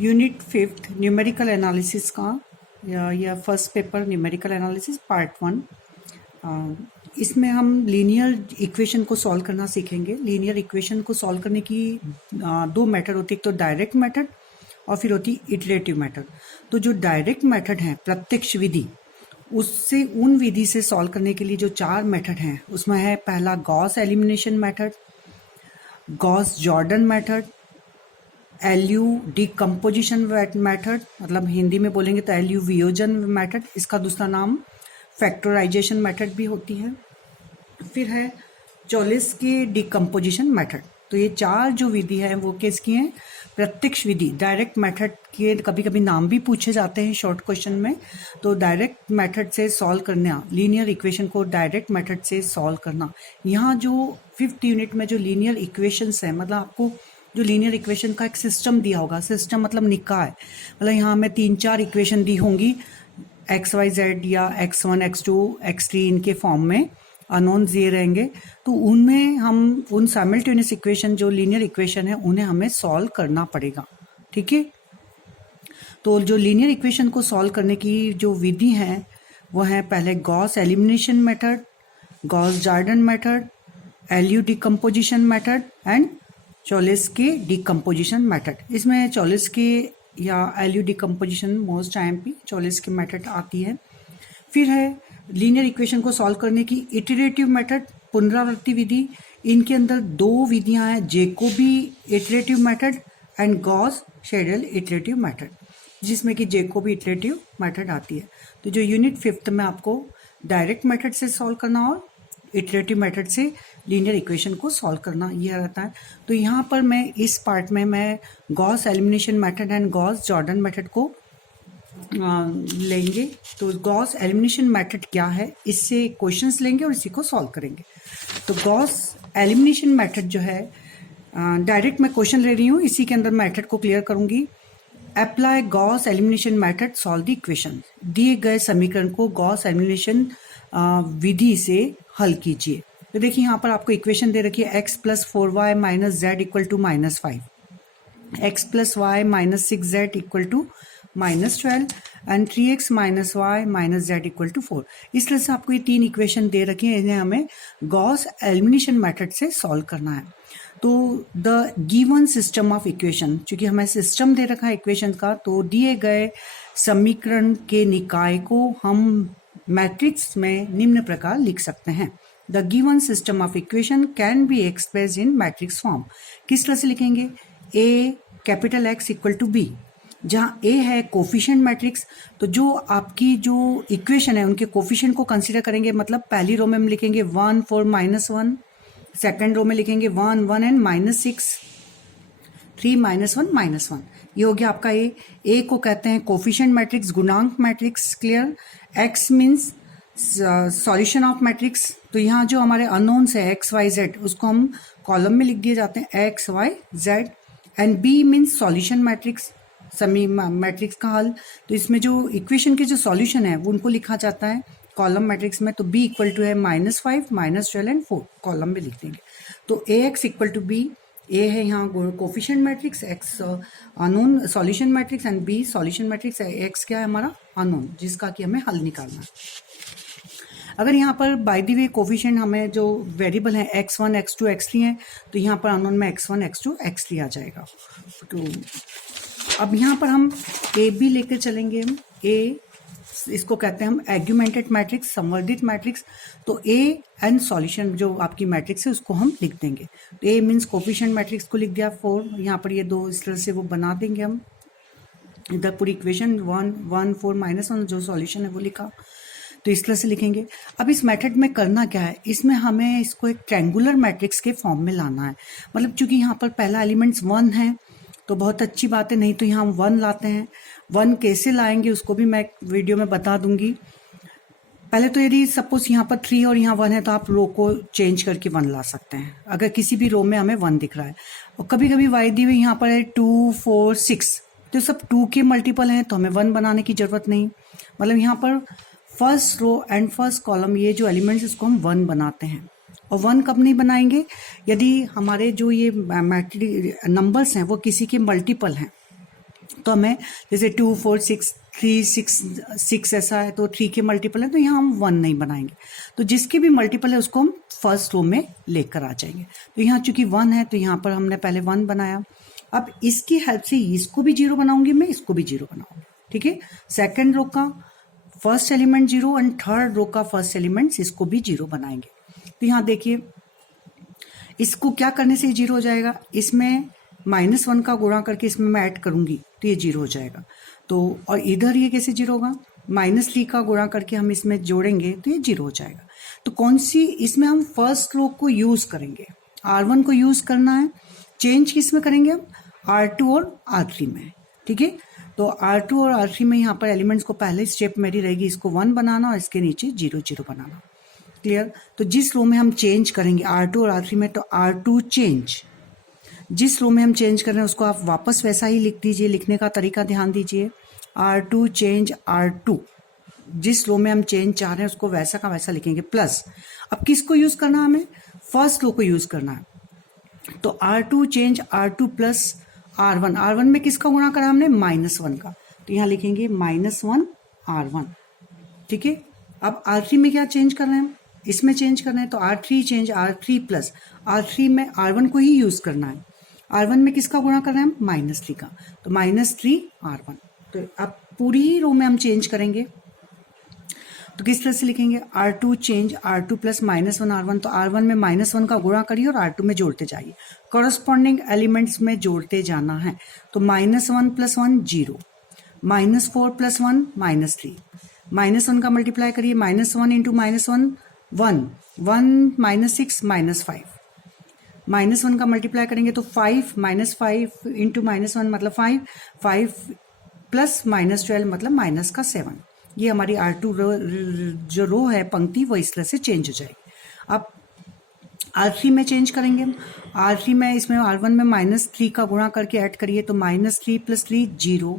Unit 5 numerical analysis का या first paper numerical analysis part 1। इसमें हम लीनियर इक्वेशन को सॉल्व करना सीखेंगे। लीनियर इक्वेशन को सॉल्व करने की दो मेथड होती है, एक तो डायरेक्ट मेथड और फिर होती है इटरेटिव मेथड। तो जो डायरेक्ट मेथड है प्रत्यक्ष विधि, उससे उन विधि से सॉल्व करने के लिए जो चार मेथड हैं उसमें है पहला Gauss elimination method, Gauss Jordan method, LU decomposition method, मतलब हिंदी में बोलेंगे तो एलयू वियोजन मेथड, इसका दूसरा नाम फैक्टराइजेशन मेथड भी होती है। फिर है चोलिस्की डिकम्पोजिशन मेथड। तो ये चार जो विधि है वो किसकी हैं? प्रत्यक्ष विधि, डायरेक्ट मेथड के कभी कभी नाम भी पूछे जाते हैं शॉर्ट क्वेश्चन में। तो डायरेक्ट मेथड से सॉल्व करना, लीनियर इक्वेशन को डायरेक्ट मेथड से सॉल्व करना। यहाँ जो 5th यूनिट में जो लीनियर इक्वेशंस है, मतलब आपको जो लीनियर इक्वेशन का एक सिस्टम दिया होगा, सिस्टम मतलब निकाय, मतलब यहाँ हमें 3-4 इक्वेशन दी होंगी एक्स वाई जेड या x1 x2 x3 इनके फॉर्म में, अननोन दिए रहेंगे। तो उनमें हम उन साइमल्टेनियस इक्वेशन जो लीनियर इक्वेशन है उन्हें हमें सॉल्व करना पड़ेगा। ठीक है, तो जो लीनियर इक्वेशन को सॉल्व करने की जो विधि है वो है पहले Gauss elimination method, Gauss Jordan method, LU decomposition method and Cholesky decomposition method. इसमें चोलिस्की या एलयू डिकम्पोजिशन मोस्ट टाइम पे चोलिस्की मेथड आती है। फिर है लीनियर इक्वेशन को सॉल्व करने की इटरेटिव मेथड, पुनरावृत्ति विधि। इनके अंदर दो विधियां हैं, Jacobi iterative method and Gauss Seidel iterative method, जिसमें कि जेकोबी इटरेटिव मेथड आती है। तो जो यूनिट 5th में आपको डायरेक्ट मेथड से सॉल्व करना और इटरेटिव मेथड से लीनियर इक्वेशन को सॉल्व करना, यह रहता है। तो यहाँ पर मैं इस पार्ट में मैं Gauss elimination method and Gauss Jordan method को लेंगे। तो गॉस एलिमिनेशन मेथड क्या है, इससे क्वेश्चंस लेंगे और इसी को सॉल्व करेंगे। तो गॉस एलिमिनेशन मेथड जो है, डायरेक्ट मैं क्वेश्चन ले रही हूँ, इसी के अंदर मेथड को क्लियर करूंगी। Apply Gauss elimination method solve the equation. दिए गए समीकरण को गॉस एलिमिनेशन विधि से हल कीजिए। तो देखिए यहाँ पर आपको इक्वेशन दे रखी है x + 4y - z = -5, x + y - 6z = -12 and 3x - y - z = 4। इस तरह से आपको ये तीन इक्वेशन दे रखी है, इन्हें हमें गॉस एलिमिनेशन मेथड से सॉल्व करना है। तो the given system of equation, चूंकि हमें सिस्टम दे रखा है इक्वेशन का, तो दिए गए समीकरण के निकाय को हम मैट्रिक्स में निम्न प्रकार लिख सकते हैं। The given system of equation can be expressed in matrix form. किस तरह से लिखेंगे? A कैपिटल X = B, जहाँ A है कोफिशिएंट मैट्रिक्स, तो जो आपकी जो इक्वेशन है उनके कोफिशिएंट को कंसीडर करेंगे। मतलब पहली रो में हम लिखेंगे 1 4 -1, सेकेंड रो में लिखेंगे 1 1 एंड -6 3 -1 -1। ये हो गया आपका ए को कहते हैं कोफिशिएंट मैट्रिक्स, गुणांक matrix. Clear? X means solution of matrix. तो यहाँ जो हमारे अननोन्स है एक्स वाई जेड, उसको हम कॉलम में लिख दिए जाते हैं X Y Z. And B means solution matrix, समी मैट्रिक्स का हल। तो इसमें जो इक्वेशन के जो सॉल्यूशन है वो उनको लिखा जाता है कॉलम मैट्रिक्स में। तो b = है -5 -12 एंड 4, कॉलम में लिख देंगे। तो ax = b, a है यहाँ coefficient matrix, x unknown solution matrix and b solution matrix, x क्या है हमारा अननोन, जिसका कि हमें हल निकालना है। अगर यहाँ पर बाय द वे कोफिशिएंट हमें जो वेरिएबल है x1 x2 x3 है, तो यहाँ पर अननोन में x1 x2 x3 आ जाएगा। तो अब यहाँ पर हम ए बी लेकर चलेंगे। हम ए, इसको कहते हैं हम एग्यूमेंटेड मैट्रिक्स, संवर्धित मैट्रिक्स। तो ए एंड सॉल्यूशन जो आपकी मैट्रिक्स है उसको हम लिख देंगे। तो ए मीन्स कोफिशिएंट मैट्रिक्स को लिख दिया 4, यहाँ पर ये दो इस तरह से वो बना देंगे हम। इधर पूरी इक्वेशन 1 1 4 -1 जो सॉल्यूशन है वो लिखा, तो इस तरह से लिखेंगे। अब इस मेथड में करना क्या है, इसमें हमें इसको एक ट्रायंगुलर मैट्रिक्स के फॉर्म में लाना है। मतलब चूंकि यहाँ पर पहला एलिमेंट्स 1 है तो बहुत अच्छी बात है, नहीं तो यहाँ हम 1 लाते हैं। 1 कैसे लाएंगे उसको भी मैं वीडियो में बता दूंगी। पहले तो यदि सपोज यहाँ पर 3 और यहाँ 1 है तो आप रो को चेंज करके 1 ला सकते हैं, अगर किसी भी रो में हमें 1 दिख रहा है। और कभी कभी वाई दी हुई यहाँ पर है 2 4 6, तो सब 2 के मल्टीपल हैं तो हमें 1 बनाने की जरूरत नहीं। मतलब यहाँ पर first row and first column, ये जो एलिमेंट्स इसको हम 1 बनाते हैं। और 1 कब नहीं बनाएंगे? यदि हमारे जो ये नंबर्स हैं वो किसी के मल्टीपल हैं। तो हमें जैसे 2 4 6 3 6 ऐसा है तो 3 के मल्टीपल है तो यहाँ हम 1 नहीं बनाएंगे। तो जिसके भी मल्टीपल है उसको हम फर्स्ट रो में लेकर आ जाएंगे। तो यहाँ चूंकि 1 है तो यहाँ पर हमने पहले 1 बनाया। अब इसकी हेल्प से इसको भी 0 बनाऊंगी मैं, इसको भी 0 बनाऊंगी। ठीक है, सेकेंड रो का first element 0 and third row का फर्स्ट एलिमेंट इसको भी 0 बनाएंगे। तो यहाँ देखिए इसको क्या करने से 0 हो जाएगा, इसमें -1 का गुणा करके इसमें मैं ऐड करूंगी तो ये 0 हो जाएगा। तो और इधर ये कैसे 0 होगा, -3 का गुणा करके हम इसमें जोड़ेंगे तो ये 0 हो जाएगा। तो कौन सी इसमें हम फर्स्ट रो को यूज करेंगे, R1 को यूज करना है। चेंज किस में करेंगे हम, R2 और R3 में। ठीक है, तो R2 और R3 में यहाँ पर एलिमेंट्स को पहले स्टेप मेरी रहेगी इसको 1 बनाना और इसके नीचे 0 0 बनाना। क्लियर। तो जिस रो में हम चेंज करेंगे R2 और R3 में, तो R2 चेंज, जिस रो में हम चेंज कर रहे हैं उसको आप वापस वैसा ही लिख दीजिए। लिखने का तरीका ध्यान दीजिए, R2 चेंज R2, जिस रो में हम चेंज चाह रहे हैं उसको वैसा का वैसा लिखेंगे। प्लस अब किसको यूज करना है, हमें फर्स्ट रो को यूज करना है। तो R2 change R2 plus R1, R1 में किसका गुणा करा हमने, -1 का, तो यहाँ लिखेंगे -1 R1। ठीक है, अब R3 में क्या चेंज कर रहे हैं, इसमें चेंज करना है। तो R3 change R3 plus R3 में R1 को ही यूज करना है। R1 में किसका गुणा कर रहे हैं हम, -3 का, तो -3 R1। तो अब पूरी रो में हम चेंज करेंगे तो किस तरह से लिखेंगे, R2 change R2 plus -1 R1। तो R1 में -1 का गुणा करिए और R2 में जोड़ते जाइए, कॉरस्पॉन्डिंग एलिमेंट्स में जोड़ते जाना है। तो -1 प्लस 1 0, -4 प्लस 1 -3, -1 का मल्टीप्लाई करिए, -1 इंटू -1 1, 1 -6 -5, -1 का मल्टीप्लाई करेंगे तो 5, -5 इंटू -1 मतलब 5, 5 प्लस -12 मतलब -7। ये हमारी R2 जो रो है पंक्ति वो इस तरह से चेंज हो जाएगी। अब R3 में चेंज करेंगे हम, R3 में इसमें R1 में -3 का गुणा करके ऐड करिए तो -3 प्लस 3 0,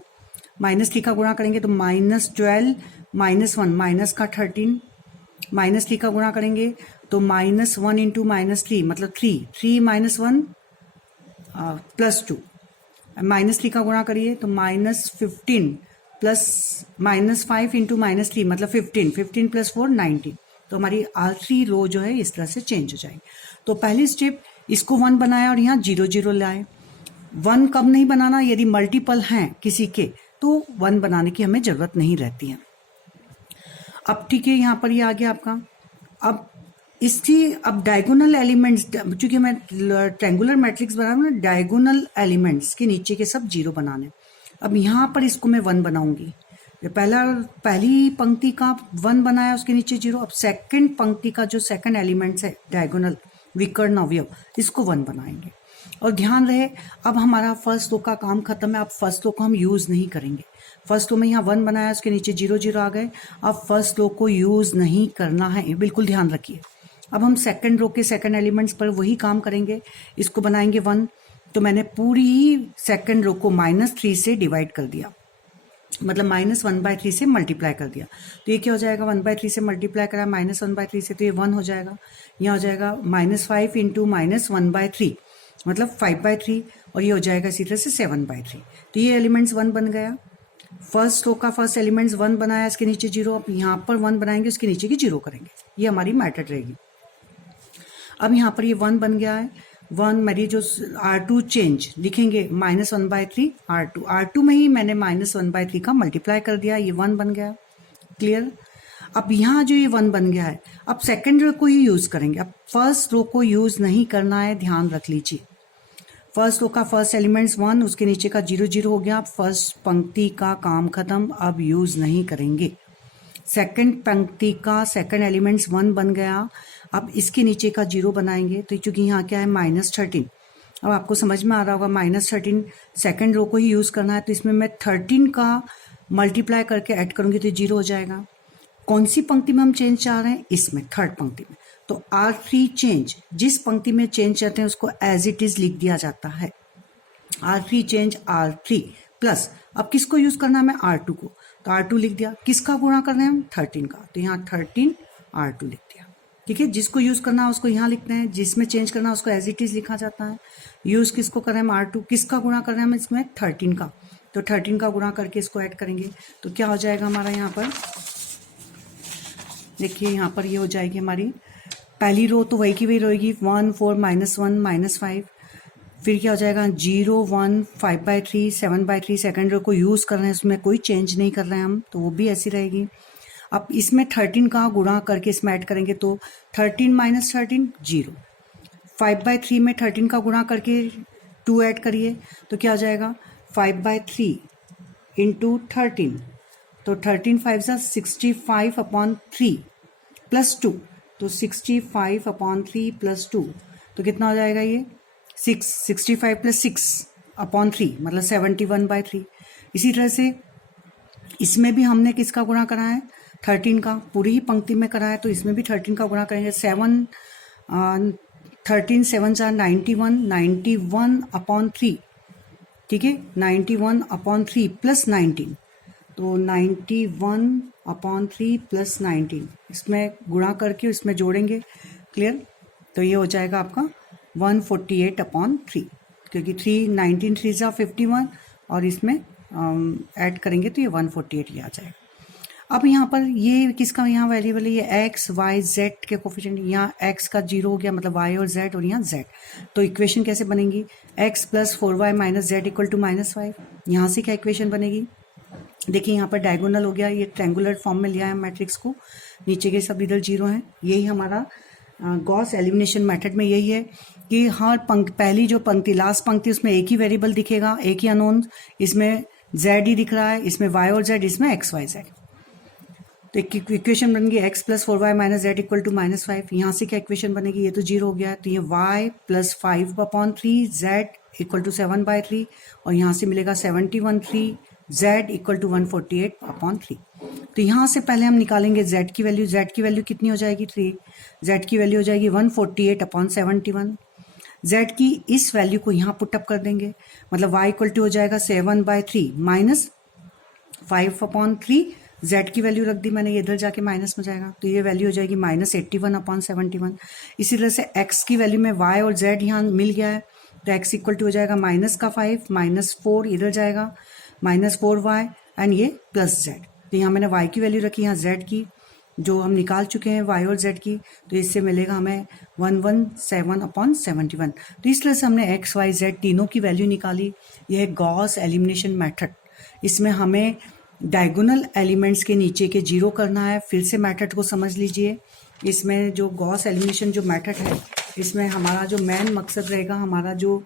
-3 का गुणा करेंगे तो -12 -1 माइनस का 13, -3 का गुणा करेंगे तो -1 इंटू -3 मतलब 3, 3 -1 प्लस 2, -3 का गुणा करिए तो -15 प्लस -5 इंटू -3 मतलब 15, 15 प्लस 4 19। तो हमारी R3 रो जो है इस तरह से चेंज हो जाएगी। तो पहली स्टेप इसको 1 बनाया और यहाँ 0 0 लाए। 1 कब नहीं बनाना, यदि मल्टीपल हैं किसी के तो 1 बनाने की हमें जरूरत नहीं रहती है। अब ठीक है, यहाँ पर ये आ गया आपका। अब इसकी अब डायगोनल एलिमेंट्स, चूंकि मैं ट्रायंगुलर मैट्रिक्स बना रहा हूँ ना, डायगोनल एलिमेंट्स के नीचे के सब 0 बनाने। अब यहाँ पर इसको मैं 1 बनाऊंगी। पहली पंक्ति का 1 बनाया उसके नीचे 0। अब सेकंड पंक्ति का जो सेकंड एलिमेंट्स है डायगोनल विकर्ण अवयव, इसको 1 बनाएंगे। और ध्यान रहे अब हमारा फर्स्ट रो का काम खत्म है। अब फर्स्ट रो को हम यूज नहीं करेंगे। फर्स्ट रो में यहाँ 1 बनाया उसके नीचे 0 0 आ गए। अब फर्स्ट रो को यूज नहीं करना है, ये बिल्कुल ध्यान रखिए। अब हम सेकंड रो के सेकंड एलिमेंट्स पर वही काम करेंगे। इसको बनाएंगे 1, तो मैंने पूरी ही सेकंड रो को -3 से डिवाइड कर दिया, मतलब -1/3 से मल्टीप्लाई कर दिया। तो ये क्या हो जाएगा, 1/3 से मल्टीप्लाई करा -1/3 से तो ये 1 हो जाएगा। यहाँ हो जाएगा -5 इंटू -1/3 मतलब 5/3 और ये हो जाएगा इसी तरह से 7/3। तो ये एलिमेंट्स 1 बन गया। फर्स्ट रो का फर्स्ट एलिमेंट्स 1 बनाया, इसके नीचे 0। अब यहाँ पर 1 बनाएंगे, उसके नीचे की 0 करेंगे। ये हमारी मैथड रहेगी। अब यहाँ पर ये 1 बन गया है। 1 मेरी जो R2 चेंज लिखेंगे -1/3 R2, R2 में ही मैंने -1/3 का मल्टीप्लाई कर दिया, ये 1 बन गया। क्लियर। अब यहाँ जो ये 1 बन गया है, अब सेकेंड रो को ही यूज करेंगे। अब फर्स्ट रो को यूज नहीं करना है, ध्यान रख लीजिए। फर्स्ट रो का फर्स्ट एलिमेंट्स 1, उसके नीचे का 0 0 हो गया। फर्स्ट पंक्ति का काम खत्म, अब यूज नहीं करेंगे। सेकंड पंक्ति का सेकंड एलिमेंट्स 1 बन गया। अब इसके नीचे का 0 बनाएंगे। तो चूंकि यहाँ क्या है -13, अब आपको समझ में आ रहा होगा -13 सेकंड रो को ही यूज करना है। तो इसमें मैं 13 का मल्टीप्लाई करके ऐड करूंगी तो 0 हो जाएगा। कौन सी पंक्ति में हम चेंज चाह रहे हैं, इसमें थर्ड पंक्ति में। तो R3 चेंज, जिस पंक्ति में चेंज चाहते हैं उसको एज इट इज लिख दिया जाता है। R3 चेंज R3 प्लस, अब किसको यूज करना है, मैं R2 को, तो R2 लिख दिया। किसका गुणा करना है हम, 13 का, तो यहाँ 13 R2 लिख दिया। ठीक है, जिसको यूज करना है उसको यहाँ लिखते हैं, जिसमें चेंज करना है उसको एज इट इज लिखा जाता है। यूज किसको कर रहे हैं हम, R2, किसका गुणा कर रहे हैं हम इसमें, 13 का, तो 13 का गुणा करके इसको ऐड करेंगे तो क्या हो जाएगा हमारा यहाँ पर, देखिए यहाँ पर ये हो जाएगी हमारी पहली रो तो वही की वही रहेगी 1 4 -1 -5, फिर क्या हो जाएगा 0 1 5/3 7/3, सेकेंड रो को यूज़ कर रहे हैं, उसमें कोई चेंज नहीं कर रहे हैं हम, तो वो भी ऐसी रहेगी। अब इसमें 13 का गुणा करके इसमें ऐड करेंगे तो 13 - 13 0, 5/3 में 13 का गुणा करके 2 ऐड करिए तो क्या हो जाएगा 5/3 इंटू 13, तो 13 5 सा 65/3 प्लस 2, तो 65/3 प्लस 2, तो कितना हो जाएगा ये 65 प्लस 6/3 मतलब 71/3। इसी तरह से इसमें भी हमने किसका गुणा करा है 13 का, पूरी ही पंक्ति में करा है, तो इसमें भी 13 का गुणा करेंगे 13 7 सा 91, 91/3, ठीक है 91/3 प्लस 19, तो 91/3 प्लस 19 इसमें गुणा करके इसमें जोड़ेंगे, क्लियर, तो ये हो जाएगा आपका 148/3, क्योंकि 19 3 सा 51 और इसमें ऐड करेंगे तो ये 148 ये आ जाएगा। अब यहाँ पर ये किसका यहाँ वेरिएबल है, ये x y z के कोफिशिएंट, यहाँ x का 0 हो गया मतलब y और z और यहाँ z, तो इक्वेशन कैसे बनेगी x + 4y - z = -5, यहाँ से क्या इक्वेशन बनेगी, देखिए यहाँ पर डायगोनल हो गया, ये ट्रायंगुलर फॉर्म में लिया है मैट्रिक्स को, नीचे के सब इधर 0 हैं, यही हमारा गॉस एलिमिनेशन मेथड में यही है कि हर पहली जो पंक्ति लास्ट पंक्ति उसमें एक ही वेरिएबल दिखेगा, एक ही अननोन, इसमें z ही दिख रहा है, इसमें y और z, इसमें x y z, तो एक इक्वेशन बन गई x + 4y - z = -5, यहाँ से क्या इक्वेशन बनेगी, ये तो 0 हो गया, तो ये y + 5/3 z = 7/3 और यहाँ से मिलेगा 71/3 z = 148/3। तो यहाँ से पहले हम निकालेंगे z की वैल्यू कितनी हो जाएगी 3, z की वैल्यू हो जाएगी 148/71, z की इस वैल्यू को यहाँ पुटअप कर देंगे, मतलब y = हो जाएगा 7/3 माइनस 5/3, z की वैल्यू रख दी मैंने, ये इधर जाके माइनस में जाएगा, तो ये वैल्यू हो जाएगी -81/71। इसी तरह से x की वैल्यू में y और z यहाँ मिल गया है, तो x = हो जाएगा -5 -4 इधर जाएगा -4y एंड ये प्लस z, तो यहाँ मैंने y की वैल्यू रखी, यहाँ z की जो हम निकाल चुके हैं y और z की, तो इससे मिलेगा हमें 117/71। तो इस तरह से हमने x y z तीनों की वैल्यू निकाली। यह है गॉस एलिमिनेशन मेथड, इसमें हमें डायगोनल एलिमेंट्स के नीचे के 0 करना है। फिर से मेथड को समझ लीजिए, इसमें जो गॉस एलिमिनेशन जो मेथड है, इसमें हमारा जो मेन मकसद रहेगा, हमारा जो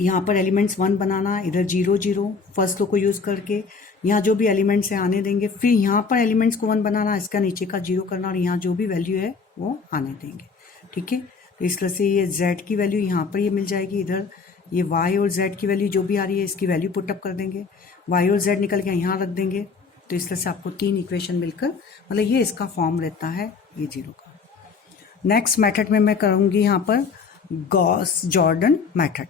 यहाँ पर एलिमेंट्स 1 बनाना, इधर 0 0 फर्स्ट लो को यूज़ करके यहाँ जो भी एलिमेंट्स है आने देंगे, फिर यहाँ पर एलिमेंट्स को 1 बनाना, इसका नीचे का 0 करना और यहाँ जो भी वैल्यू है वो आने देंगे, ठीक है। तो इस तरह से ये z की वैल्यू यहाँ पर ये मिल जाएगी, इधर ये y और z की वैल्यू जो भी आ रही है इसकी वैल्यू पुटअप कर देंगे, y और z निकल के यहाँ रख देंगे, तो इस तरह से आपको 3 इक्वेशन मिलकर, मतलब ये इसका फॉर्म रहता है ये 0 का। नेक्स्ट मेथड में मैं करूँगी यहाँ पर गॉस जॉर्डन मेथड।